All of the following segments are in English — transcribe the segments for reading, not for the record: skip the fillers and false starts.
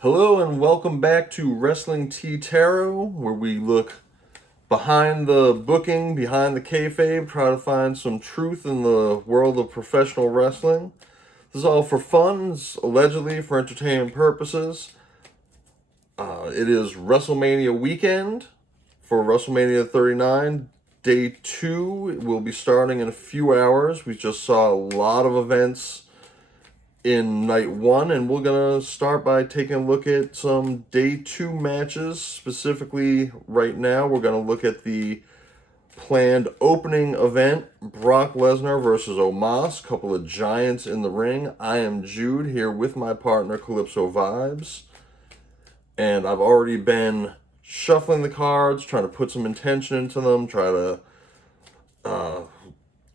Hello and welcome back to Wrestling Tea Tarot, where we look behind the booking, behind the kayfabe, try to find some truth in the world of professional wrestling. This is all for fun, it's allegedly for entertainment purposes. It is WrestleMania weekend for WrestleMania 39. Day 2 will be starting in a few hours. We just saw a lot of events in night 1, and we're gonna start by taking a look at some day 2 matches. Specifically, right now, we're gonna look at the planned opening event: Brock Lesnar versus OMOS. Couple of giants in the ring. I am Jude here with my partner Calypso Vibes, and I've already been shuffling the cards, trying to put some intention into them, try to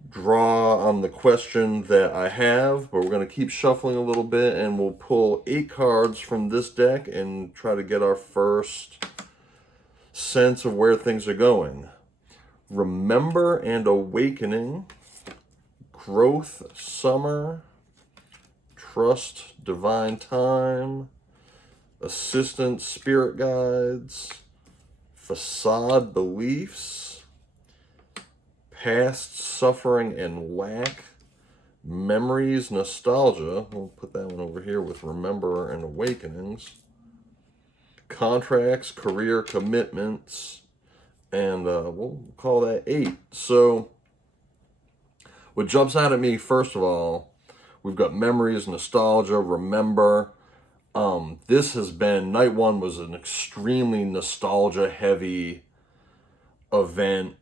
draw on the question that I have, but we're going to keep shuffling a little bit and we'll pull 8 cards from this deck and try to get our first sense of where things are going. Remember and Awakening, Growth Summer, Trust Divine Time, Assistant Spirit Guides, Facade Beliefs, Past Suffering and Lack, Memories, Nostalgia. We'll put that one over here with Remember and Awakenings. Contracts, Career Commitments, and we'll call that 8. So, what jumps out at me, first of all, we've got Memories, Nostalgia, Remember. This has been, night 1 was an extremely nostalgia-heavy event.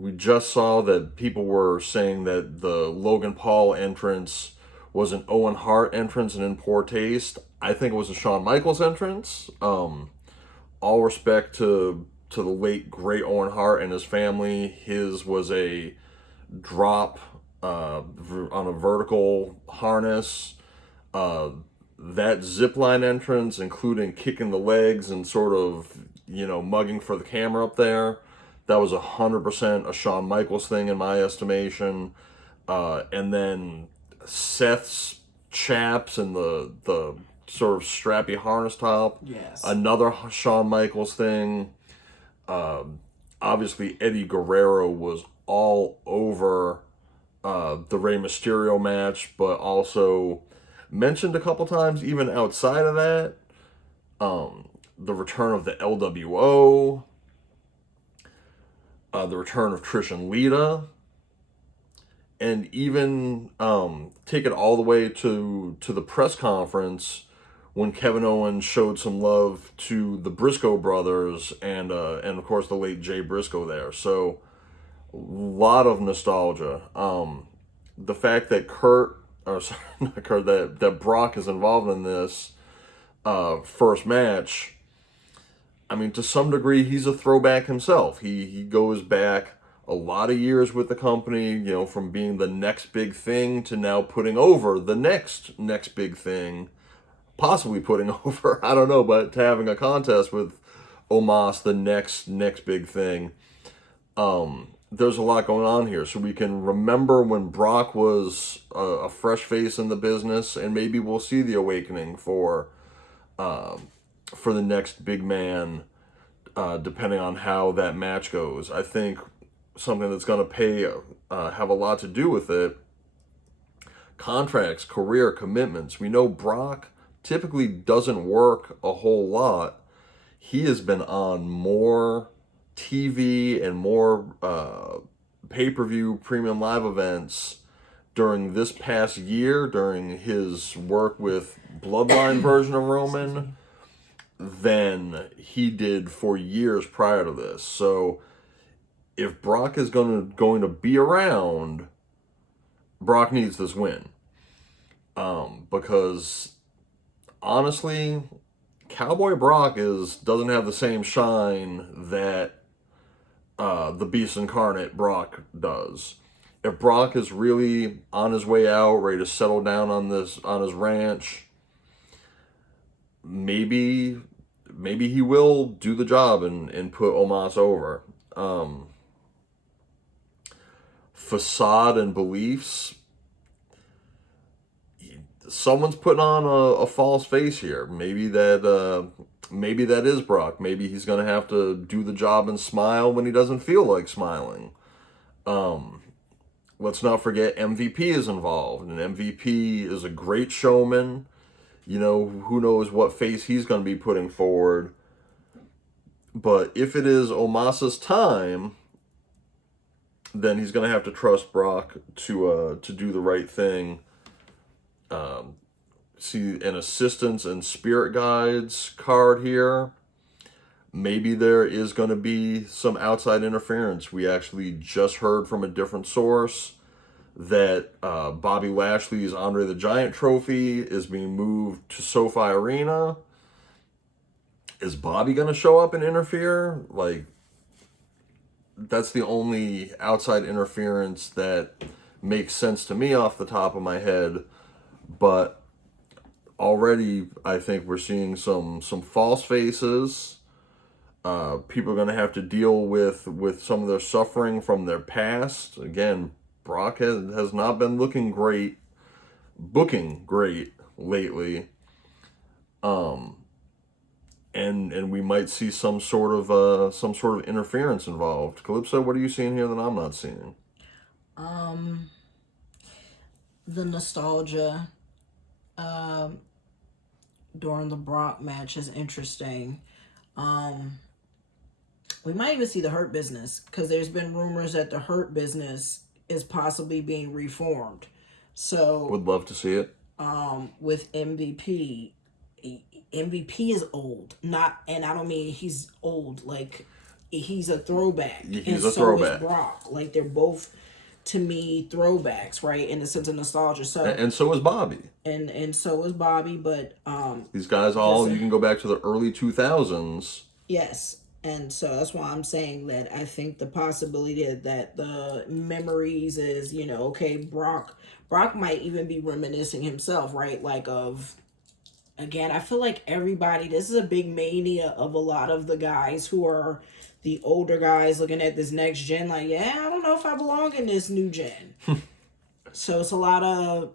We just saw that people were saying that the Logan Paul entrance was an Owen Hart entrance and in poor taste. I think it was a Shawn Michaels entrance. All respect to the late great Owen Hart and his family. His was a drop on a vertical harness. That zipline entrance, including kicking the legs and sort of, mugging for the camera up there, that was 100% a Shawn Michaels thing in my estimation. And then Seth's chaps and the sort of strappy harness top, Yes. another Shawn Michaels thing. Obviously, Eddie Guerrero was all over the Rey Mysterio match, but also mentioned a couple times, even outside of that, the return of the LWO, the return of Trish and Lita, and even take it all the way to the press conference when Kevin Owens showed some love to the Briscoe brothers and of course the late Jay Briscoe there. So a lot of nostalgia. The fact that not Kurt, that Brock is involved in this first match. I mean, to some degree, he's a throwback himself. He goes back a lot of years with the company, from being the next big thing to now putting over the next big thing, possibly putting over, I don't know, but to having a contest with Omos, the next big thing. There's a lot going on here, so we can remember when Brock was a fresh face in the business, and maybe we'll see the awakening for the next big man, depending on how that match goes. I think something that's going to have a lot to do with it. Contracts, career commitments. We know Brock typically doesn't work a whole lot. He has been on more TV and more pay-per-view premium live events during this past year, during his work with Bloodline version of Roman, than he did for years prior to this. So if Brock is going to be around, Brock needs this win. Because honestly, Cowboy Brock doesn't have the same shine that the Beast Incarnate Brock does. If Brock is really on his way out, ready to settle down on his ranch, maybe he will do the job and put Omos over. Facade and Beliefs. someone's putting on a false face here. Maybe that is Brock. Maybe he's gonna have to do the job and smile when he doesn't feel like smiling. Let's not forget MVP is involved, and MVP is a great showman. You know, who knows what face he's going to be putting forward. But if it is Omos's time, then he's going to have to trust Brock to do the right thing. See an assistance and spirit guides card here. Maybe there is going to be some outside interference. We actually just heard from a different source that Bobby Lashley's Andre the Giant trophy is being moved to SoFi Arena. Is Bobby going to show up and interfere? Like, that's the only outside interference that makes sense to me off the top of my head. But already, I think we're seeing some false faces. People are going to have to deal with some of their suffering from their past. Again, Brock has not been booking great lately. And we might see some sort of interference involved. Calypso, what are you seeing here that I'm not seeing? The nostalgia during the Brock match is interesting. We might even see the Hurt Business, because there's been rumors that the Hurt Business is possibly being reformed. So Would love to see it. With MVP is old. And I don't mean he's old, like he's a throwback. He's a throwback. Is Brock. Like, they're both, to me, throwbacks, right? In the sense of nostalgia. So and so is Bobby. And so is Bobby, but these guys you can go back to the early 2000s. Yes. And so that's why I'm saying that I think the possibility that the memories is, okay, Brock might even be reminiscing himself, right? Like, again, I feel like everybody, this is a big mania of a lot of the guys who are the older guys looking at this next gen, like, yeah, I don't know if I belong in this new gen. So it's a lot of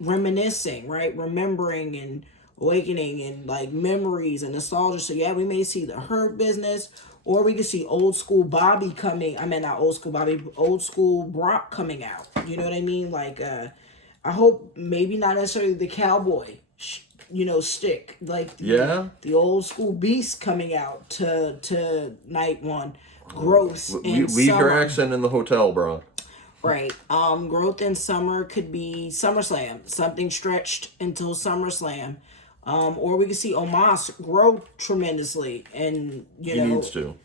reminiscing, right? Remembering and awakening and like memories and nostalgia. So yeah, we may see the Hurt Business, or we could see old school Bobby coming. I mean, not old school Bobby, old school Brock coming out. You know what I mean? Like, I hope maybe not necessarily the cowboy, stick, like the old school Beast coming out to night one. Growth. Leave your accent in the hotel, bro. Right. Growth in summer could be SummerSlam. Something stretched until SummerSlam. Or we could see Omos grow tremendously, and he needs to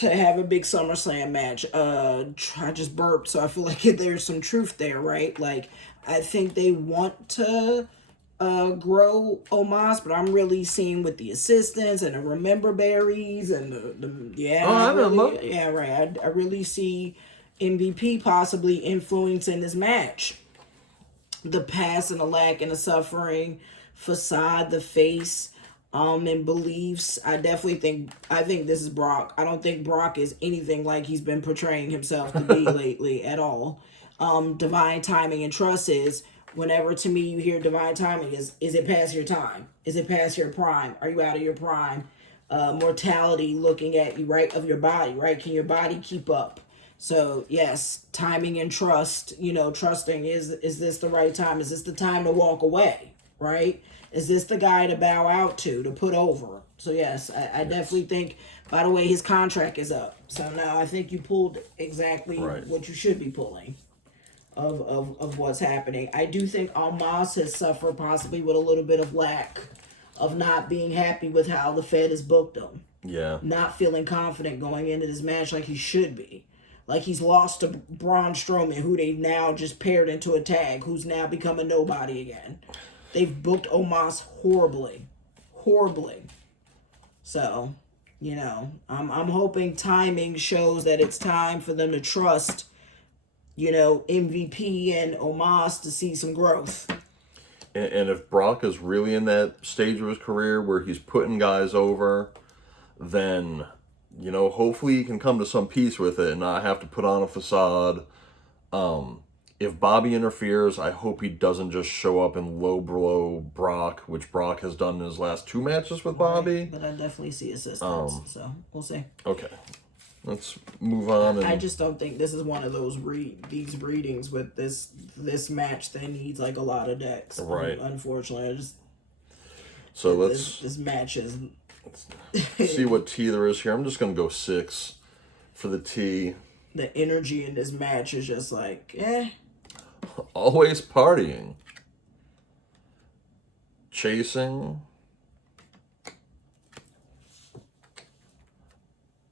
have a big SummerSlam match. I just burped, so I feel like there's some truth there, right? Like, I think they want to grow Omos, but I'm really seeing with the assistants and the remember berries and I really see MVP possibly influencing this match. The past and the lack and the suffering, facade, the face, and beliefs. I think this is Brock. I don't think Brock is anything like he's been portraying himself to be lately at all. Divine timing and trust is, whenever to me you hear divine timing, is it past your time? Is it past your prime? Are you out of your prime? Mortality, looking at you, right, of your body, right? Can your body keep up? So yes, timing and trust, trusting, is this the right time? Is this the time to walk away, right? Is this the guy to bow out to put over? So yes, I definitely think, by the way, his contract is up. So now I think you pulled exactly what you should be pulling of what's happening. I do think Omos has suffered possibly with a little bit of lack of not being happy with how the Fed has booked him. Yeah. Not feeling confident going into this match like he should be. Like, he's lost to Braun Strowman, who they've now just paired into a tag, who's now become a nobody again. They've booked Omos horribly. So, I'm hoping timing shows that it's time for them to trust, MVP and Omos to see some growth. And if Brock is really in that stage of his career where he's putting guys over, then, hopefully he can come to some peace with it and not have to put on a facade. If Bobby interferes, I hope he doesn't just show up and low blow Brock, which Brock has done in his last 2 matches with Bobby. But I definitely see assistance, so we'll see. Okay, let's move on. I just don't think this is one of those these readings with this match that needs like a lot of decks. Right. Unfortunately, So this match is. Let's see what T there is here. I'm just gonna go 6 for the T. The energy in this match is just like, Always partying. Chasing.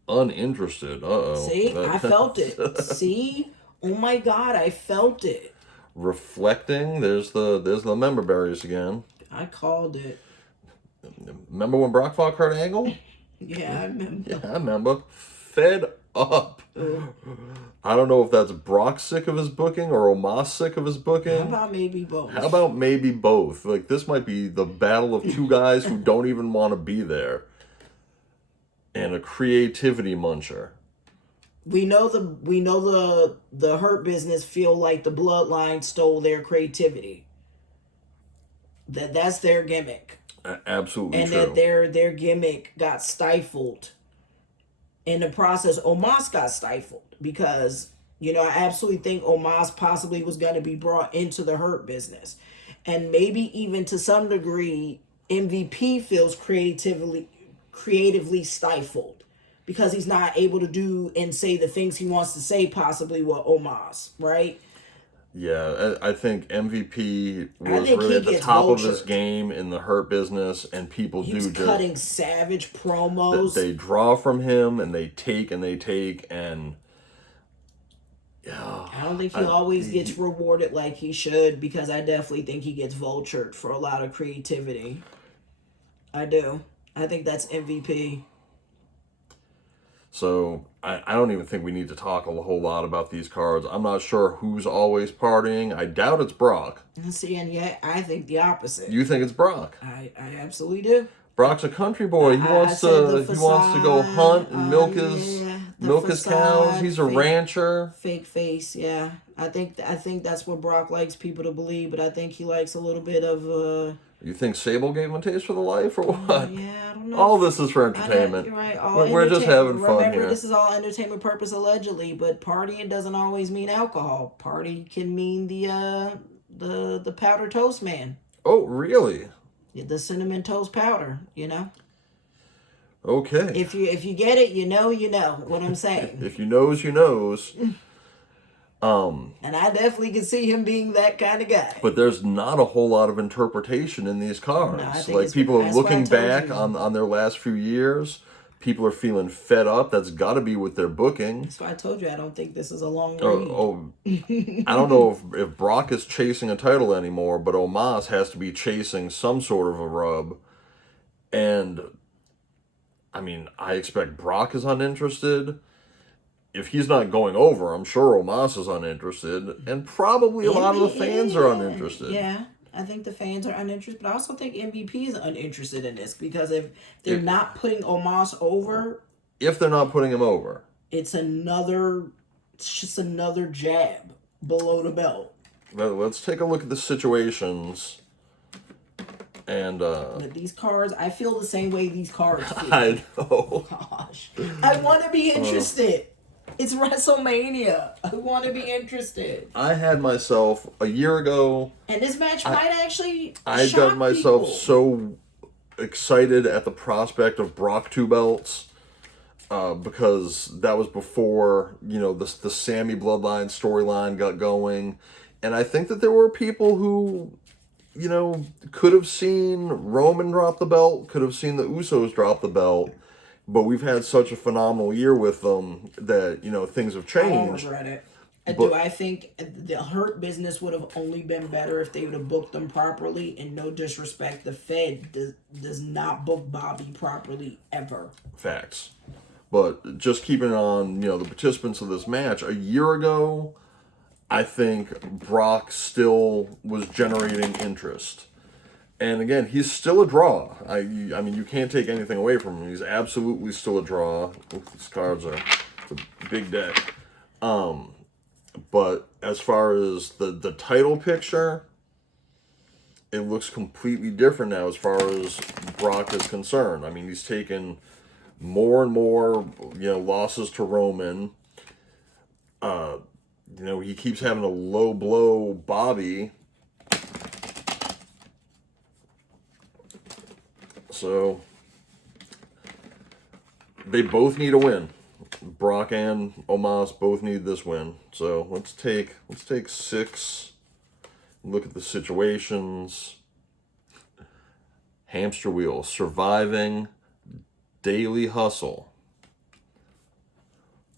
Uninterested. Uh-oh. See, I felt it. See? Oh my God, I felt it. Reflecting. There's the member berries again. I called it. Remember when Brock fought Kurt Angle? Yeah, I remember. Yeah, I remember. Fed up. Ooh. I don't know if that's Brock sick of his booking or OMOS sick of his booking. How about maybe both? How about maybe both? Like, this might be the battle of two guys who don't even want to be there. And a creativity muncher. We know the Hurt Business feel like the Bloodline stole their creativity. That's their gimmick. Absolutely and true. that their gimmick got stifled. In the process, OMOS got stifled because, I absolutely think OMOS possibly was going to be brought into the Hurt Business. And maybe even to some degree, MVP feels creatively stifled because he's not able to do and say the things he wants to say possibly with OMOS, right? Yeah, I think MVP was really at the top of his game in the Hurt Business, and people He's cutting savage promos. They draw from him, and they take, and yeah. I don't think he always gets rewarded like he should, because I definitely think he gets vultured for a lot of creativity. I do. I think that's MVP. So, I don't even think we need to talk a whole lot about these cards. I'm not sure who's always partying. I doubt it's Brock. See, and yet I think the opposite. You think it's Brock? I absolutely do. Brock's a country boy. He wants to go hunt and milk his cows. He's a rancher. Fake face, yeah. I think that's what Brock likes people to believe, but I think he likes a little bit of You think Sable gave him a taste for the life, or what? Yeah, I don't know. All this is for entertainment. You're right. We're just having fun here. Remember, this is all entertainment purpose allegedly, but partying doesn't always mean alcohol. Party can mean the powder toast man. Oh, really? The cinnamon toast powder, Okay. If you get it, you know what I'm saying. If you knows, you knows. And I definitely can see him being that kind of guy. But there's not a whole lot of interpretation in these cards. Like, people are looking back on their last few years. People are feeling fed up. That's got to be with their booking. That's why I told you I don't think this is a long read. I don't know if Brock is chasing a title anymore, but OMOS has to be chasing some sort of a rub. And, I mean, I expect Brock is uninterested. If he's not going over, I'm sure OMOS is uninterested. And probably a lot of the fans are uninterested. Yeah, I think the fans are uninterested. But I also think MVP is uninterested in this. Because if they're not putting OMOS over... If they're not putting him over. It's just another jab below the belt. Let's take a look at the situations. And but these cards, I feel the same way these cards feel. I know. Gosh. I want to be interested. It's WrestleMania. I want to be interested. I had myself a year ago. And this match might actually I shock got myself people. so excited at the prospect of Brock 2 belts. Because that was before, the Sammy Bloodline storyline got going. And I think that there were people who, could have seen Roman drop the belt, could have seen the Usos drop the belt. But we've had such a phenomenal year with them that, things have changed. I don't regret it. Do I think the Hurt Business would have only been better if they would have booked them properly? And no disrespect, the Fed does not book Bobby properly ever. Facts. But just keeping on, the participants of this match, a year ago, I think Brock still was generating interest. And again, he's still a draw. I mean, you can't take anything away from him. He's absolutely still a draw. These cards are a big deck. But as far as the title picture, it looks completely different now as far as Brock is concerned. I mean, he's taken more and more, losses to Roman. He keeps having to low blow Bobby. So they both need a win. Brock and Omos both need this win. So let's take 6. Look at the situations. Hamster wheel, surviving, daily hustle.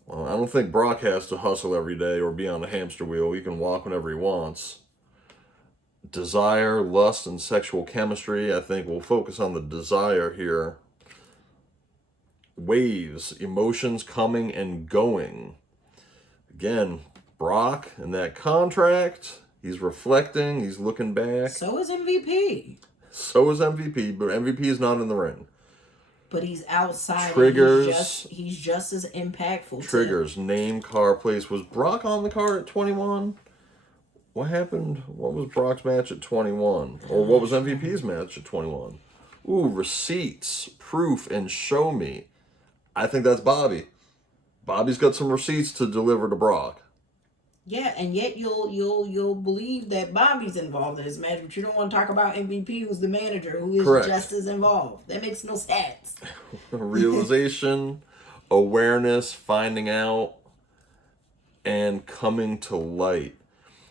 Well, I don't think Brock has to hustle every day or be on a hamster wheel. He can walk whenever he wants. Desire, lust, and sexual chemistry. I think we'll focus on the desire here. Waves, emotions coming and going. Again, Brock and that contract, he's reflecting, he's looking back. So is MVP. So is MVP, but MVP is not in the ring. But he's outside. Triggers. He's just as impactful. Triggers, name, car, place. Was Brock on the card at 21? What happened? What was Brock's match at 21? Or what was MVP's match at 21? Ooh, receipts, proof, and show me. I think that's Bobby. Bobby's got some receipts to deliver to Brock. Yeah, and yet you'll believe that Bobby's involved in this match, but you don't want to talk about MVP, who's the manager, who is Correct. just as involved. That makes no sense. Realization, awareness, finding out, and coming to light.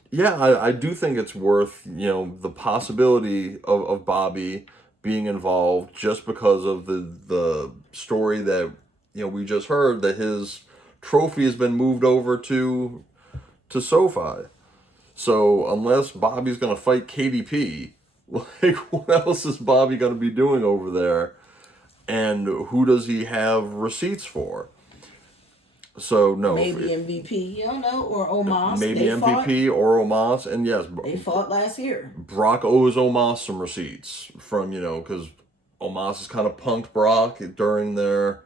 Yeah, I do think it's worth, the possibility of Bobby being involved just because of the story that, we just heard, that his trophy has been moved over to SoFi. So unless Bobby's going to fight KDP, like, what else is Bobby going to be doing over there? And who does he have receipts for? So, no. Maybe MVP, you don't know, or Omos. Maybe MVP or Omos. And yes. They fought last year. Brock owes Omos some receipts from, because Omos has kind of punked Brock during their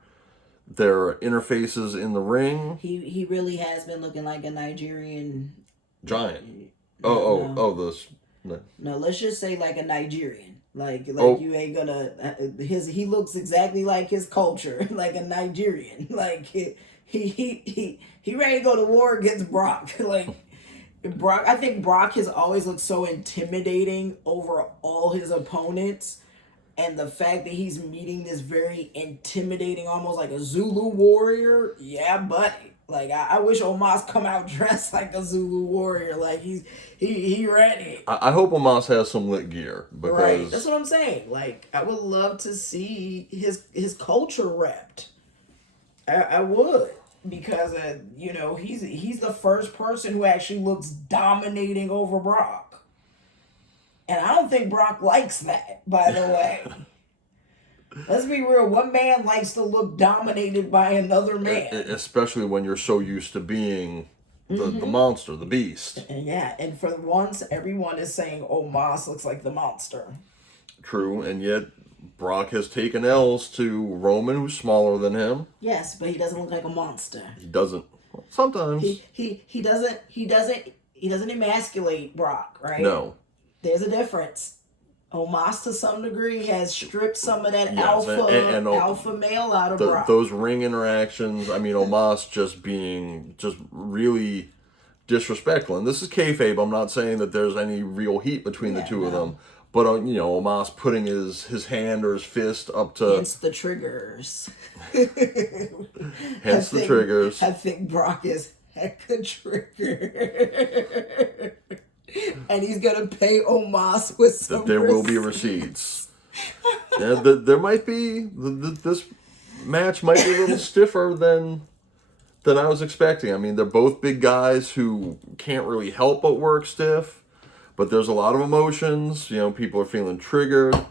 interfaces in the ring. He really has been looking like a Nigerian giant. No, let's just say like a Nigerian. You ain't gonna he looks exactly like his culture, like a Nigerian. Like he ready to go to war against Brock. Brock, I think Brock has always looked so intimidating over all his opponents. And the fact that he's meeting this very intimidating, almost like a Zulu warrior, yeah, buddy. Like I wish Omos come out dressed like a Zulu warrior. Like he ready. I hope Omos has some lit gear, because right. That's what I'm saying. Like I would love to see his culture repped. I would, because he's the first person who actually looks dominating over Brock. And I don't think Brock likes that, by the way. Let's be real. What man likes to look dominated by another man? Especially when you're so used to being the monster, the beast. Yeah, and for once, everyone is saying Omos looks like the monster. True, and yet Brock has taken L's to Roman, who's smaller than him. Yes, but he doesn't look like a monster. He doesn't. Sometimes. He doesn't emasculate Brock, right? No. There's a difference. Omos, to some degree, has stripped some of that alpha male out of Brock. Those ring interactions, Omos just being really disrespectful. And this is kayfabe. I'm not saying that there's any real heat between the two of them. But, Omos putting his hand or his fist up to... Hence the triggers. Hence the triggers. I think Brock is hecka trigger. And he's gonna pay Omos with some. There will be receipts. Yeah, there might be this match might be a little stiffer than I was expecting. They're both big guys who can't really help but work stiff, but there's a lot of emotions. People are feeling triggered.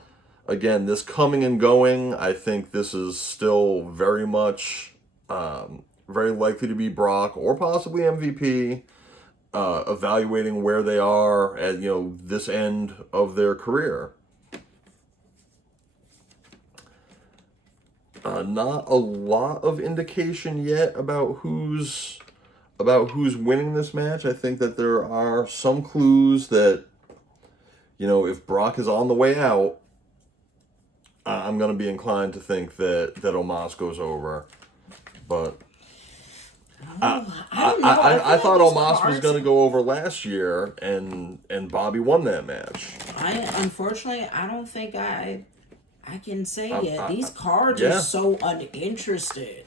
Again, this coming and going. I think this is still very much very likely to be Brock or possibly MVP. Evaluating where they are at this end of their career. Not a lot of indication yet about who's about who's winning this match. I think that there are some clues that, if Brock is on the way out, I'm going to be inclined to think that Omos goes over. But I don't know. I thought these Omos was cards- going to go over last year, and Bobby won that match. Unfortunately, I don't think I can say it. These cards yeah. are so uninterested.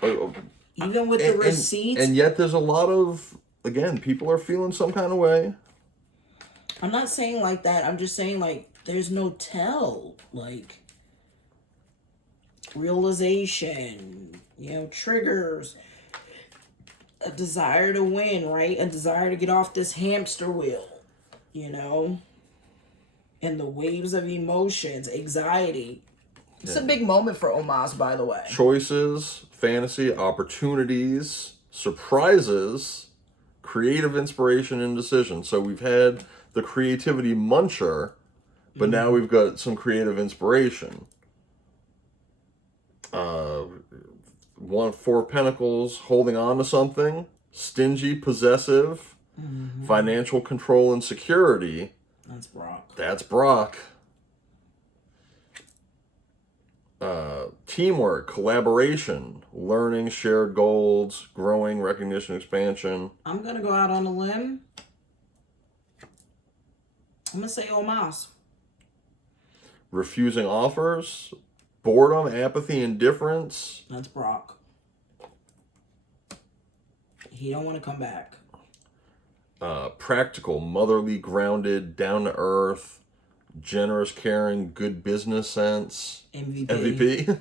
Uh, Even with the receipts. And yet there's a lot of, again, people are feeling some kind of way. I'm not saying like that. I'm just saying like there's no tell. Like realization, triggers. A desire to win, right? A desire to get off this hamster wheel, and the waves of emotions, anxiety. It's a big moment for Omos, by the way. Choices, fantasy, opportunities, surprises, creative inspiration, and decision. So we've had the creativity muncher, but now we've got some creative inspiration. Four of Pentacles, holding on to something, stingy, possessive, financial control and security. That's Brock. Teamwork, collaboration, learning, shared goals, growing, recognition, expansion. I'm going to go out on a limb. I'm going to say Omos. Refusing offers, boredom, apathy, indifference. That's Brock. He don't want to come back. Practical, motherly, grounded, down to earth, generous, caring, good business sense. MVP.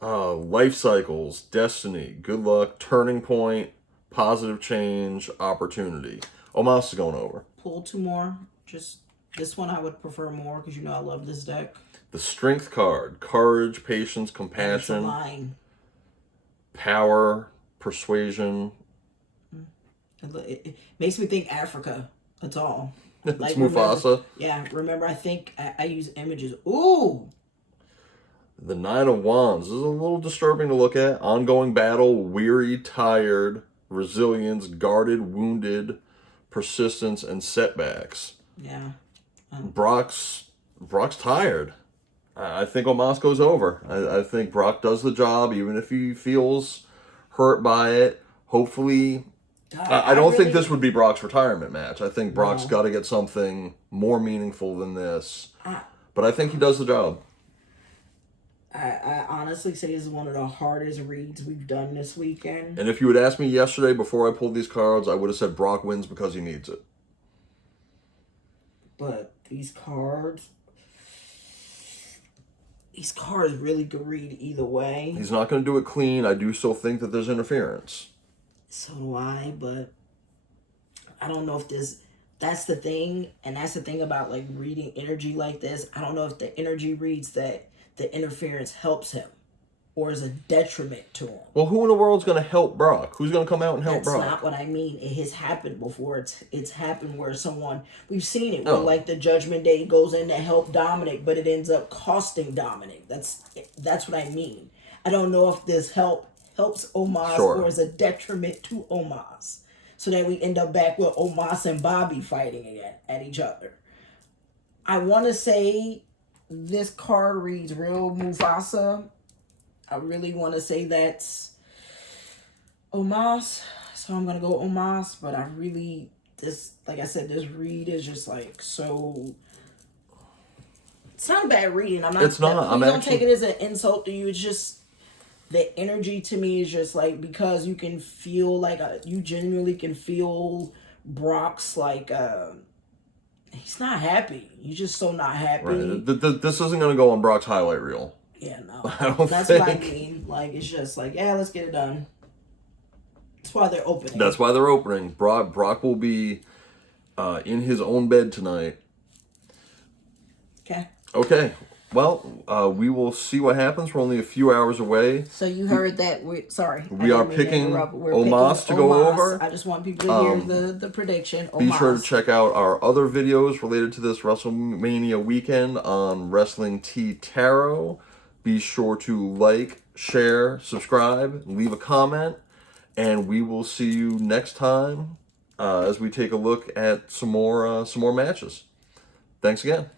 Life cycles, destiny, good luck, turning point, positive change, opportunity. Omos is going over. Pull two more. Just this one I would prefer more because I love this deck. The strength card, courage, patience, compassion. And it's a line. Power, persuasion. It makes me think Africa. That's all. It's Mufasa. Remember, I think I use images. Ooh! The Nine of Wands. This is a little disturbing to look at. Ongoing battle, weary, tired, resilience, guarded, wounded, persistence, and setbacks. Yeah. Brock's tired. I think Omos goes over. I think Brock does the job, even if he feels hurt by it. Hopefully, I don't think this would be Brock's retirement match. I think Brock's got to get something more meaningful than this. But I think he does the job. I honestly say this is one of the hardest reads we've done this weekend. And if you had asked me yesterday before I pulled these cards, I would have said Brock wins because he needs it. But these cards really could read either way. He's not going to do it clean. I do still think that there's interference. So do I, but I don't know if that's the thing, and that's the thing about like reading energy like this. I don't know if the energy reads that the interference helps him or is a detriment to him. Well, who in the world's going to help Brock? Who's going to come out and help Brock? That's not what I mean. It has happened before. It's happened where we've seen it, where like the Judgment Day goes in to help Dominic, but it ends up costing Dominic. That's what I mean. I don't know if this helps Omos or is a detriment to Omos. So that we end up back with Omos and Bobby fighting again at each other. I want to say this card reads real Mufasa. I really want to say that's Omos. So I'm going to go Omos. But like I said, this read is just like so... It's not a bad reading. It's not. Please don't take it as an insult to you. It's just... The energy to me is just like, because you can feel like, you genuinely can feel Brock's like, he's not happy. He's just so not happy. Right. This isn't going to go on Brock's highlight reel. Yeah, no. That's what I mean. Like, it's just like, yeah, let's get it done. That's why they're opening. That's why they're opening. Brock will be in his own bed tonight. Okay. Well, we will see what happens. We're only a few hours away. So you heard that. We are picking Omos to go over. I just want people to hear the prediction. Omos. Be sure to check out our other videos related to this WrestleMania weekend on Wrestling Tea Tarot. Be sure to like, share, subscribe, leave a comment, and we will see you next time as we take a look at some more matches. Thanks again.